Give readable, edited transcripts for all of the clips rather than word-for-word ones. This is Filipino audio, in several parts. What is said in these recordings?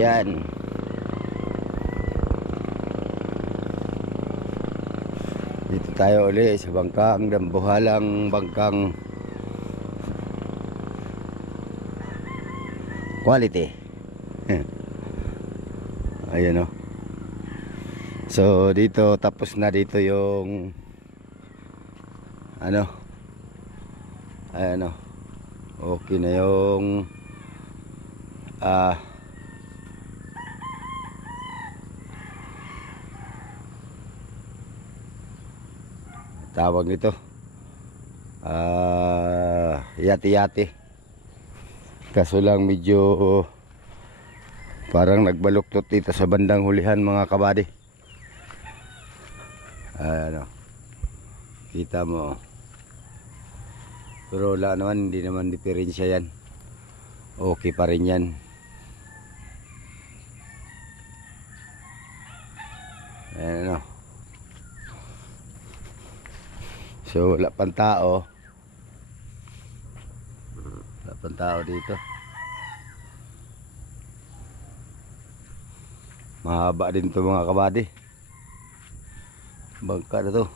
Ayan. Dito tayo uli sa bangkang dambuhalang bangkang quality. Ayan o. So dito tapos na dito yung ano. Ayan o. Okay na yung tawag nito yati-yati. Kaso lang medyo parang nagbaluktot dito sa bandang hulihan mga kabady. Ano, kita mo. Pero wala naman, hindi naman diferensya yan. Okay pa rin yan. Ano. So wala pang tao. Wala pang tao dito. Mahaba din to mga kabady. Bangka na to.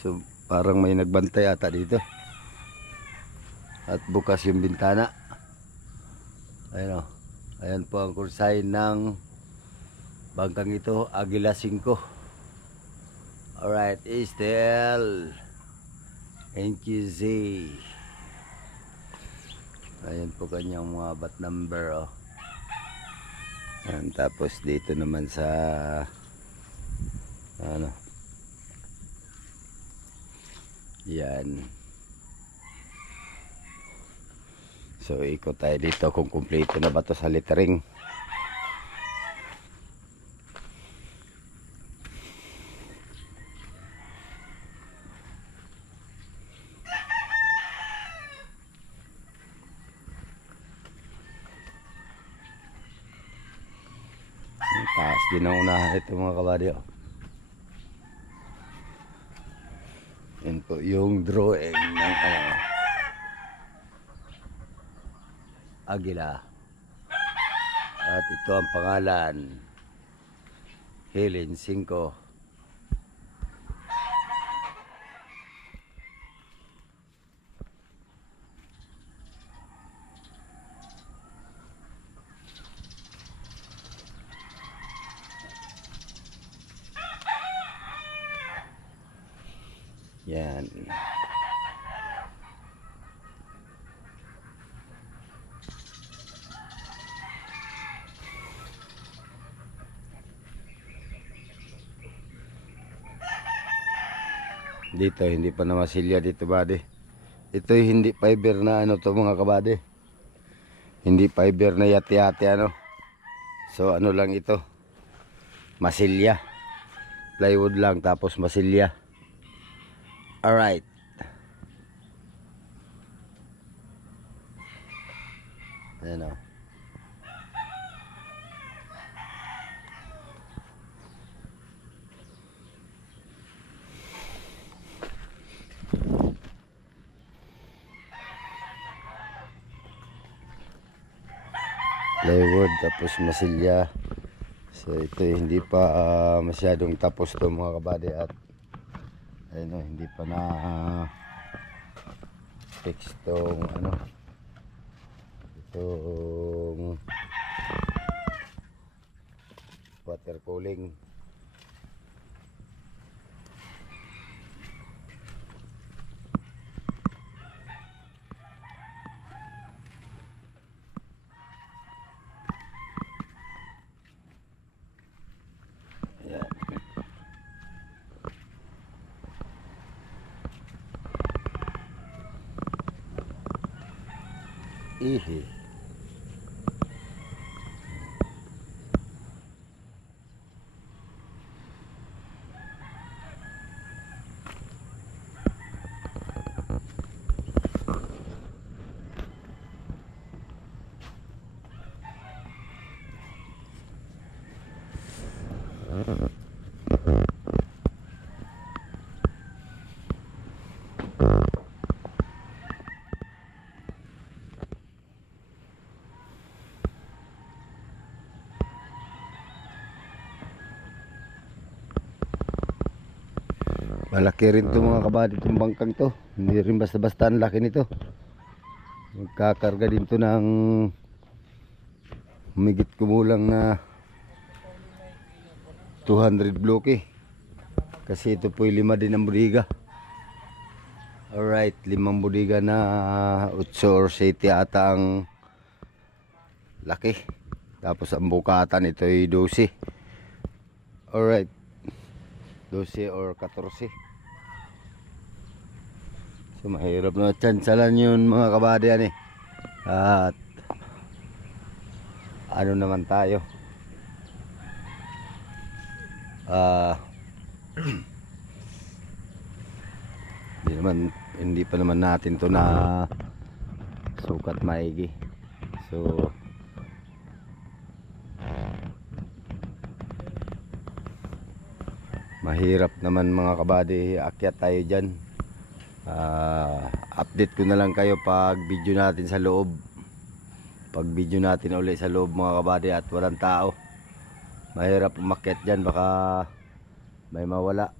So parang may nagbantay ata dito. At bukas yung bintana. Ayan o. Ayan po ang kursay ng bangkang ito, Aguila 5. Alright, Estel. Thank you, Z. Ayan po kanyang mga bat number, oh. Ayan, tapos dito naman sa ano, yan. So ikot tayo dito kung kumpleto na ba to sa lettering. Taas din ang unahan ito mga kabady, oh. Yan po yung drawing ng Aguila. At ito ang pangalan, Helen 5. Yan. Dito hindi pa na masilya dito body. Ito hindi fiber na ano to mga kabady. Hindi fiber na yati-yati ano. So ano lang ito, masilya. Plywood lang tapos masilya. Alright. Ayan o. Plywood tapos masilya. So ito hindi pa masyadong tapos to mga kabady. At ayun o, hindi pa na fix tong ano, itong water cooling. Ayan. Ihi. Malaki rin to mga kabady, itong bangkang to. Hindi rin basta-basta ang laki nito. Magkakarga din to ng humigit kumulang na 200 bloke. Kasi ito po 5 din ang budiga. Alright, 5 budiga na 8 or 7 ata ang laki. Tapos ang bukatan ito ay 12. Alright, 12 or 14. So mahirap na tsansalan yun mga kabady yan eh. At ano naman tayo, hindi pa naman natin to na sukat maigi. So mahirap naman mga kabady, akyat tayo dyan. Update ko na lang kayo pag video natin sa loob. Pag video natin ulit sa loob mga kabady at walang tao. Mahirap umakyat dyan, baka may mawala.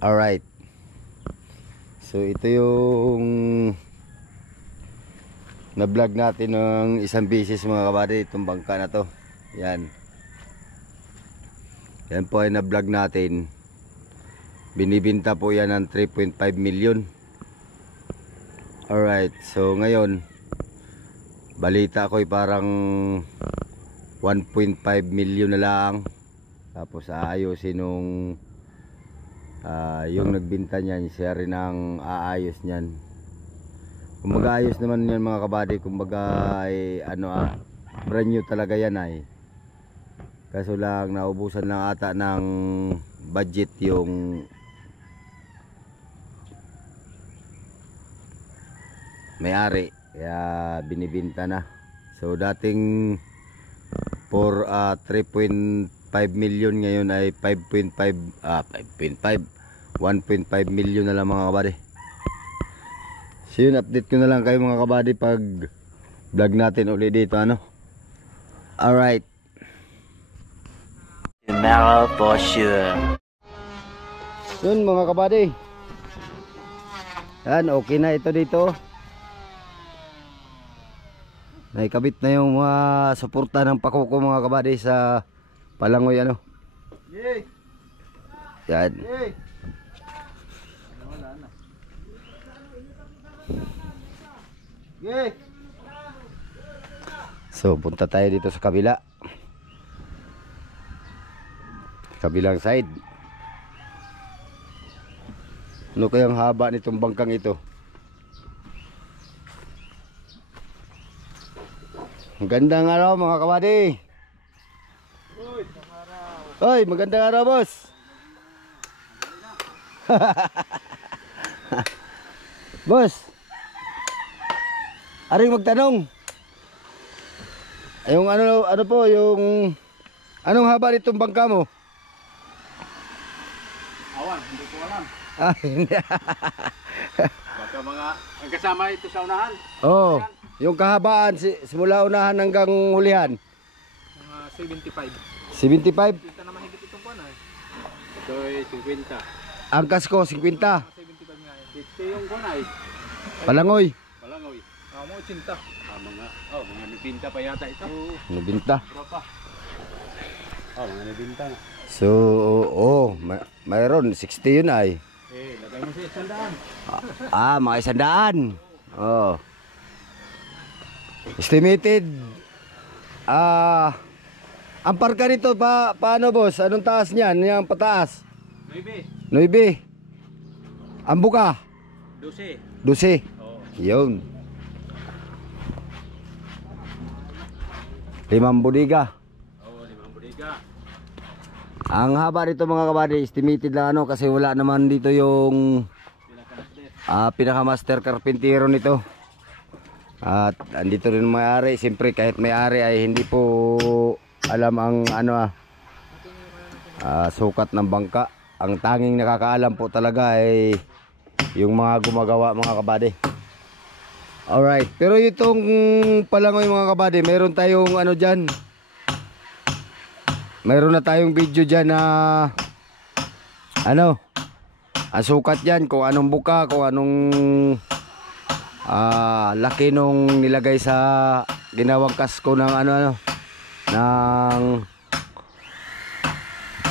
Alright, so ito yung na vlog natin ng isang beses mga kabady, itong bangka na to. Yan po ay na vlog natin. Binibinta po yan ng 3.5 million. Alright, so ngayon balita ko ay parang 1.5 million na lang. Tapos aayusin nung yung nagbinta niyan, siya rin ang aayos niyan. Kumbaga ayos naman yan mga kabady. Kumbaga ay brand new talaga yan ay. Kaso lang naubusan lang ata ng budget yung may-ari, kaya binibinta na. So dating for 3.5 million, ngayon ay 1.5 million na lang mga kabady. So yun, update ko na lang kayo mga kabady pag vlog natin ulit dito Alright, tomorrow for sure. yun mga kabady, yan, okay na ito dito. Naikabit na yung mga suporta ng pakuko mga kabady sa palangoy yan. So punta tayo dito sa kabila, kabilang side. Ano kayang haba nitong bangkang ito? Magandang araw mga kabady. Hoy, magandang araw boss. Boss, aring magtanong. Yung ano po, yung anong haba nitong bangka mo? Awan, hindi ko alam. Hindi. Baka mga ang kasama ito sa unahan. Oh, yung kahabaan simula unahan hanggang hulihan. Mga 75. 75. Kita na mahigit itong kuwan eh. Ito ay 50. Angkas ko 50. 75 nga eh. 50 yung kuwan ay. Palangoy. Palangoy. Mga 80. Mga nabinta pa yata ito. Nabinta. Tropa. Mga nabinta nga. So, mayroon 60 yun ay. Lagay mo sa 100. Mga 100. Oh. Estimated. Ang parka nito paano boss? Anong taas niyan? Yung pataas? 9. 9. Ang buka? 12. 12. Oo. Yun. 5 budiga. Oo, 5 budiga. Ang haba nito mga kabady, estimated lang kasi wala naman dito yung pinaka-master carpentero nito. At andito rin may-ari. Siyempre kahit may-ari ay hindi po alam ang sukat ng bangka. Ang tanging nakakaalam po talaga ay yung mga gumagawa mga kabady. Alright, pero itong palangoy mga kabady, meron tayong dyan. Meron na tayong video dyan na Ano? Ang sukat yan kung anong buka, kung anong laki nung nilagay sa ginawang kasko ng ano ng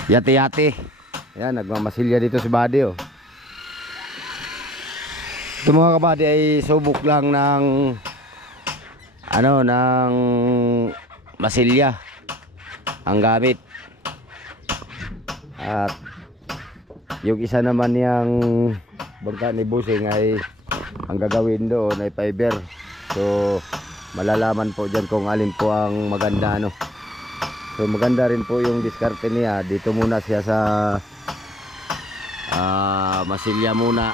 yati-yati. Yan, nagmamasilya dito si Buddy, oh. Ito mga kabady ay subok lang ng ng masilya ang gamit. At yung isa naman niyang bangka ni Busing ay ang gagawin doon ay fiber. So malalaman po dyan kung alin po ang maganda, ano. So maganda rin po yung diskarte niya. Dito muna siya sa masilya muna.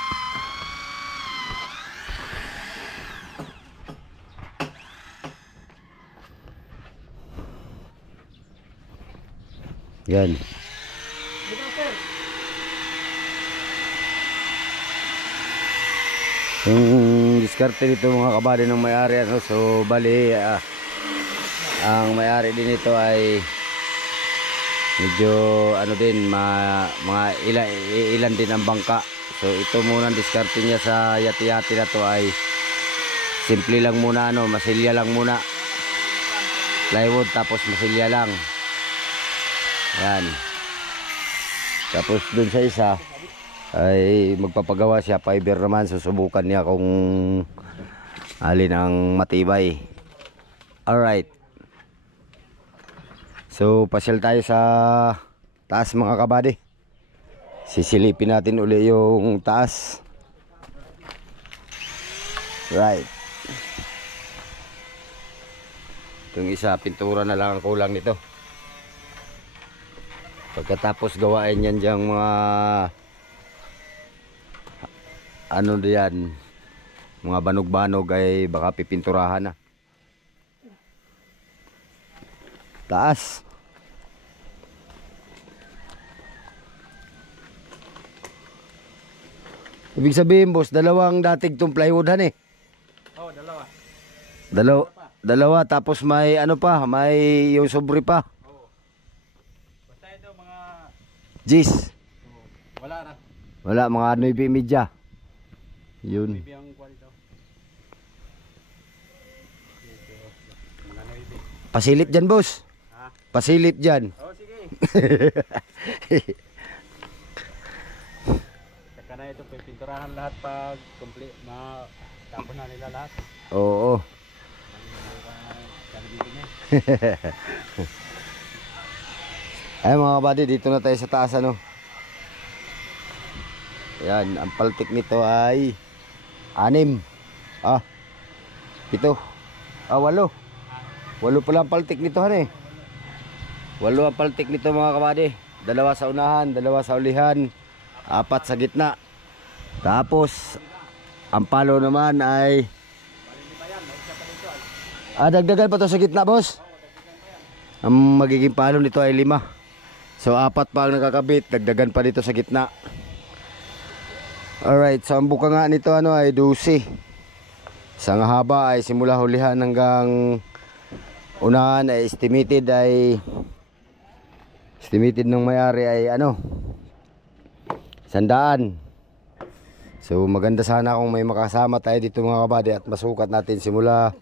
Yan. Yung diskarte nito mga kabady ng may-ari, ano. So bali ang may-ari din ito ay medyo ano din, mga ilan din ang bangka. So ito muna ang diskarte niya sa yati-yati na to ay simple lang muna, ano, masilya lang muna. Plywood tapos masilya lang. Yan. Tapos dun sa isa ay magpapagawa siya fiber naman. Susubukan niya kung alin ang matibay. Alright. So pasyal tayo sa taas mga kabady. Sisilipin natin uli yung taas. Right. Itong isa, pintura na lang ang kulang nito. Pagkatapos gawain yan diyang mga ano diyan, mga banog-banog ay baka pipinturahan na. Taas. Ibig sabihin boss, dalawang datig tong plywoodhan eh. Oh, dalawa. Dalawa tapos may ano pa, may yung sobre pa. Oo. Basta ito mga Gis. wala na. Wala, mga 9:30. Yun. Maybe ang kwalito. Dito, mga 9. Pasilip dyan boss. Ha? Pasilip dyan. Oh, sige. Saka na ito, pipinturahan lahat pag complete, tapos na nila lahat. Oo. Ay mga kabady, dito na tayo sa taas, ano. Yan, ang paltik nito ay 6. 7. 8. 8 pala ang paltik nito, han eh. 8 ang paltik nito mga kabady. 2 sa unahan, 2 sa ulihan, 4 sa gitna. Tapos ang palo naman ay dagdagan pa to sa gitna boss. Ang magiging palo nito ay 5. So 4 pa ang nakakabit, dagdagan pa dito sa gitna. Alright, so ang buka nga nito ano ay 12. Sa haba ay simula hulihan hanggang unahan ay estimated ng may-ari ay ano 100. So maganda sana kung may makasama tayo dito mga kabady at masukat natin simula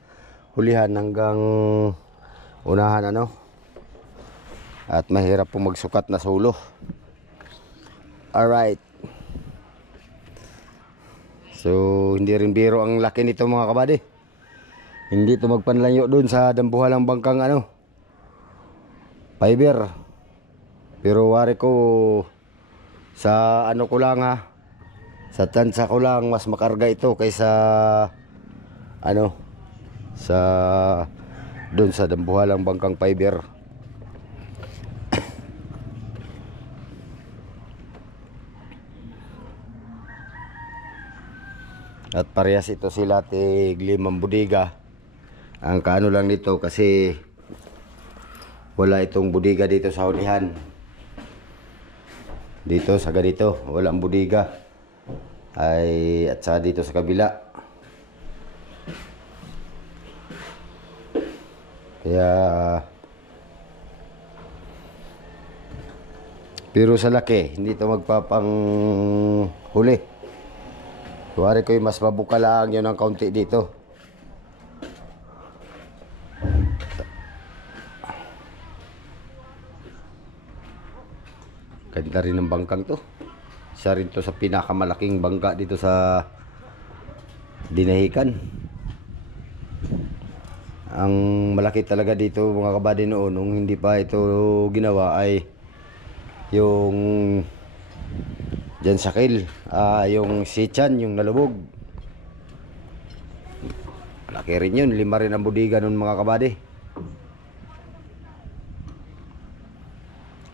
hulihan hanggang unahan, ano. At mahirap po magsukat na solo. Alright. So hindi rin biro ang laki nito mga kabady. Hindi ito magpanlayo dun sa dambuhalang bangkang ano fiber. Pero wari ko sa ano ko lang, ha, sa tansa ko lang mas makarga ito kaysa ano sa doon sa dambuhalang bangkang fiber. At parehas ito sila tig 5 budiga. Ang kaano lang nito kasi wala itong budiga dito sa hulihan. Dito sa ganito walang budiga. At saka dito sa kabila. Kaya Pero sa laki, hindi ito magpapang huli. Kuwari ko mas mabuka lang yun ng kaunti dito. Ganda rin ng bangkang to. Isa rin to sa pinakamalaking bangka dito sa Dinahican. Ang malaki talaga dito mga kabady noon nung hindi pa ito ginawa ay yung dyan sa Kil, yung Sichan, yung nalubog. Malaki rin yun, 5 rin ang budiga nun mga kabady.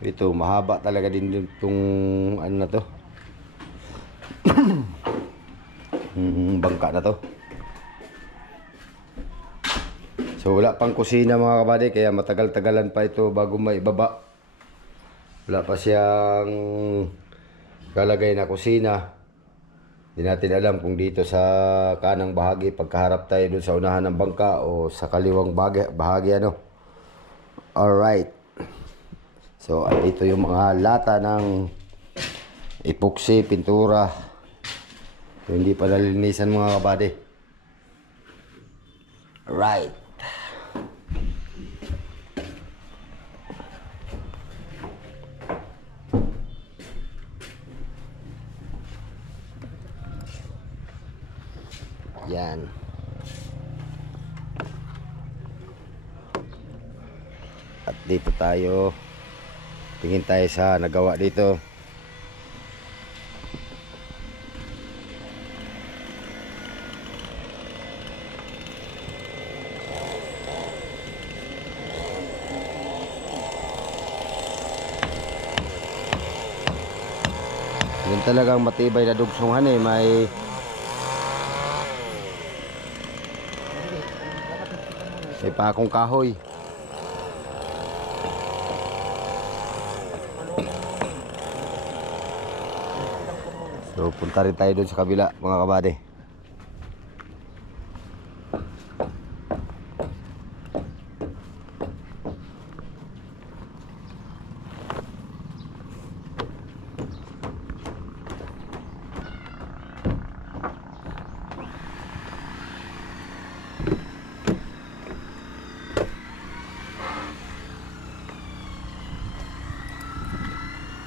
Ito mahaba talaga din itong ano na to. Bangka na to. So wala pang kusina mga kabady, kaya matagal-tagalan pa ito bago maibaba. Wala pa siyang kalagay na kusina. Hindi natin alam kung dito sa kanang bahagi pagkaharap tayo dun sa unahan ng bangka o sa kaliwang bahagi ano. Alright. So dito yung mga lata ng epoxy, pintura. So, hindi pa nalinisan mga kabady. Right. Yan. At dito tayo. Tingin tayo sa nagawa dito. Yan talagang matibay na dugsongan eh. May pakong kahoy. So punta rin tayo dun sa kabila mga kabady.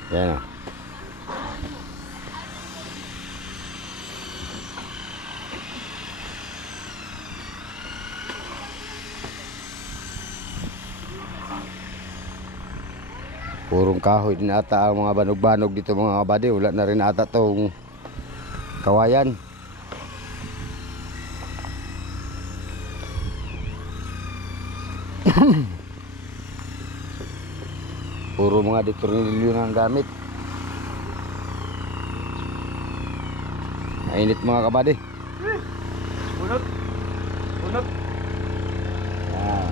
Yan o. Purong kahoy din ata ang mga banog-banog dito mga kabady. Wala na rin ata tong kawayan. Puro mga dito rin ang gamit. Mainit mga kabady. Bunot. Bunot. Yan.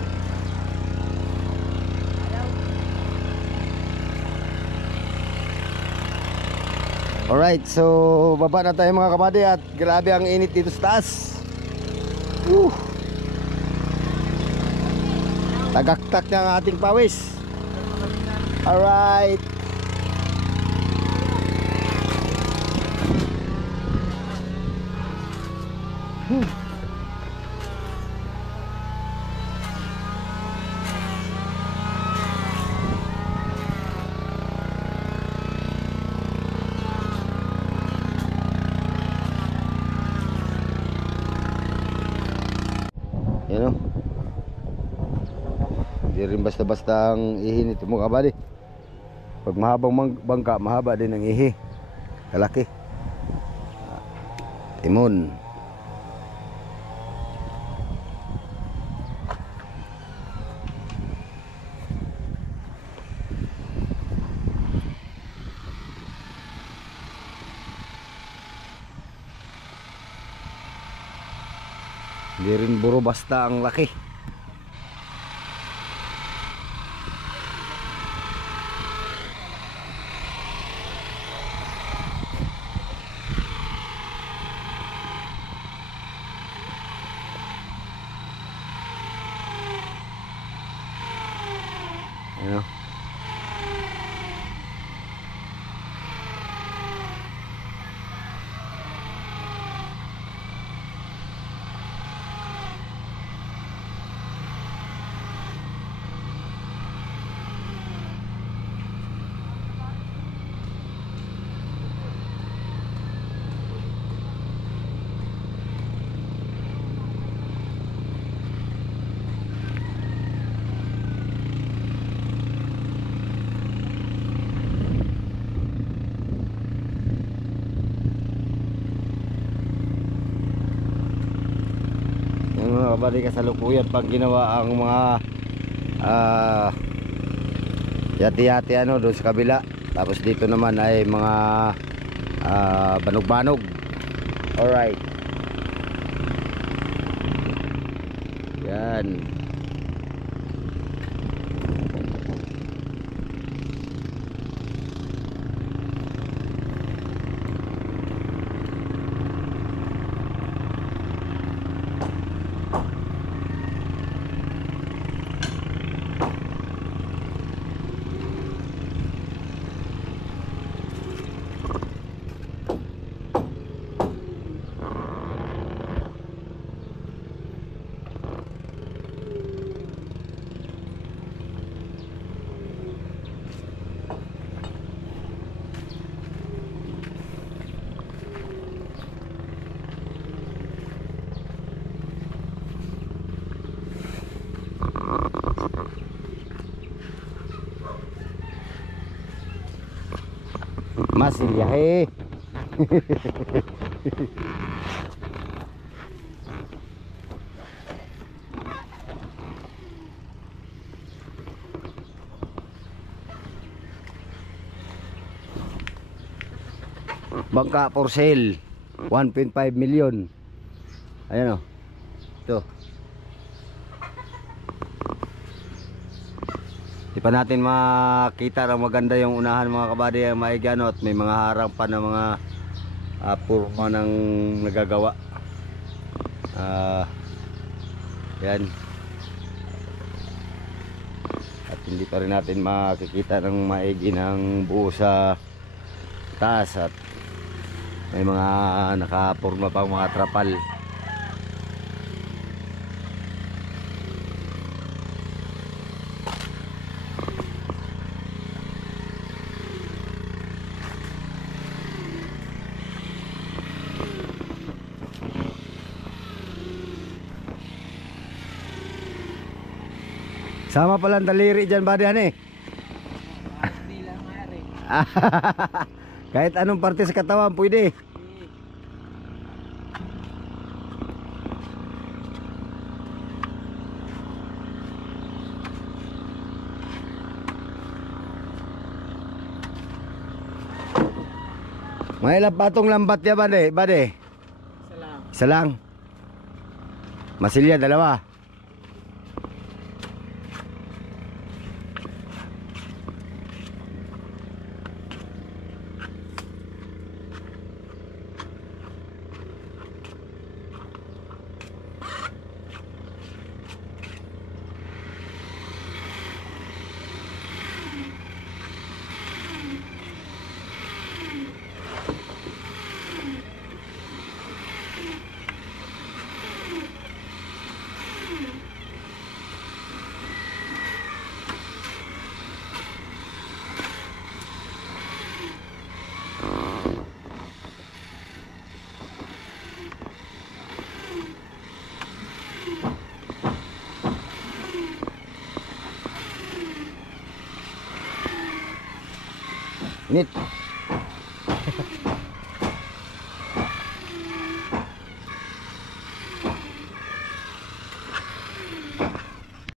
Alright, so baba na tayo mga kabady at grabe ang init dito sa taas. Tagaktak ng ating pawis. Alright. Yan o. Hindi rin basta-basta ang ihi nito mga kabady. Pag mahabang bangka, mahaba din ang ihi. Kalaki. Timon. Hindi rin buro basta ang laki. Ano? kabady, kasalukuyan pang ginawa ang mga yati-yati ano doon sa kabila. Tapos dito naman ay mga banog-banog. Alright. Yan. Masilyahe. Bangka for sale 1.5 million. Ayan o. Ito. Di pa natin makita na maganda yung unahan mga kabady, ang maigano, at may mga harang pa na mga purma ng nagagawa. Yan. At hindi pa rin natin makikita ng maigi ng buo sa taas, at may mga nakapurma pang mga trapal. Sama pala ang daliri dyan, buddy, hani? Hindi lang mari. Kahit anong parte sa katawan pwede. May ilang patong lambat ya, buddy? Buddy? Isa lang. Isa lang. Masilya, dalawa. Nit.